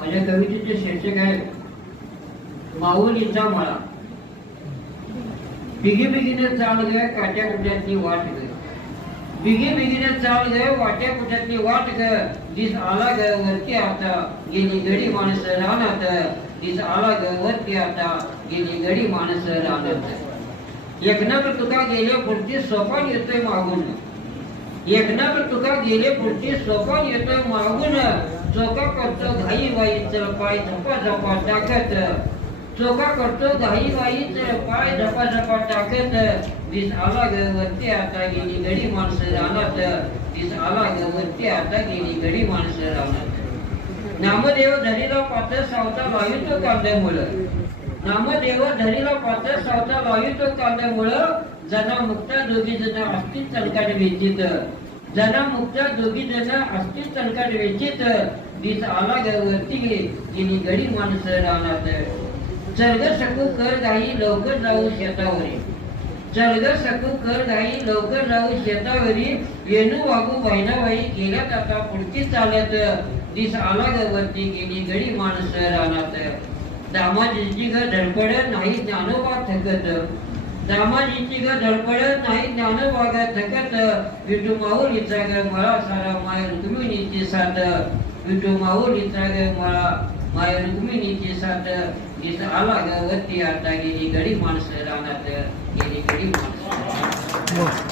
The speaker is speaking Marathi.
म्हणजे माझ्या कवितेचे शीर्षक आहे माऊलीचा मळा. बिगी बिगीने चाल गे काट्या कुट्यातली वाट ग बिगी बिगीने चाल गे वाट्या कुट्यातली वाट ग दिस आला ग वरती आता गेली गडी माणसं राहणार दिस आला ग वरती आता गेली गडी माणसं राहणार एकनाथ तुका गेले पुढची सोपान येतोय मागून. एकनाथ तुका गेले पुढची सोपान येतोय मागून. चोका करतो घाई बाईच पाय झपा झपा टाकत. चोका करतो घाई बाईच पाय झपा झपा टाकत. दिस आला ग वरती आता गेली गडी माणसं रानात. दिस आला ग वरती आता गेली गडी माणसं रानात. नामदेव धरीला पात्र सावता लावितो कांद्यामुळं. नामदेव धरीला पात्र सावता लावितो कांद्यामुळं. जना मुक्ता दोघी जना असतील चलकाट वेचित जना मुक्त जोगी जसा असतील चलकाट वेचित दिस आला ग वरती गरीब माणूस माणसं तर. चलग सकू कर दाही लवकर जाऊ शेतावरी. चलग सकू कर दाही लवकर जाऊ शेतावरी. येणू वागू बहिणाबाई गेल्यात आता पुढची चालत. दिस आला ग वरती गेली गडी माणसं तर. दामाजीची घर धडपड नाही ज्ञानोबा थकत. दामाजीची ग धडपडत नाही ज्ञान ग थकत विठू माऊर ग मला सारा माय रुक्मिणीची साथ. विठू माऊर ग मला माय रुक्मिणीची साथ. दिस आला ग वरती आता गेली गडी माणसं रानात गेली गडी माणसं.